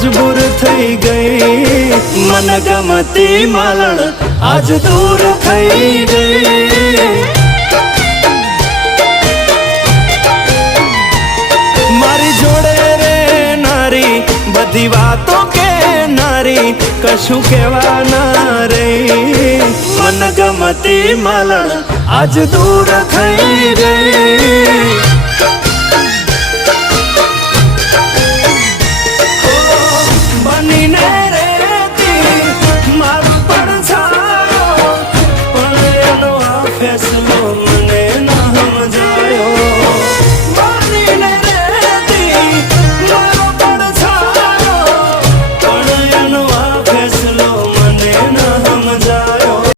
મજબૂર થઈ ગઈ મન ગમતી માલણ આજ દૂર થઈ ગઈ મારી જોડે રે નારી બધી વાતો કે નારી કશું કહેવા ના રે મન ગમતી માલણ આજ દૂર થઈ ગઈ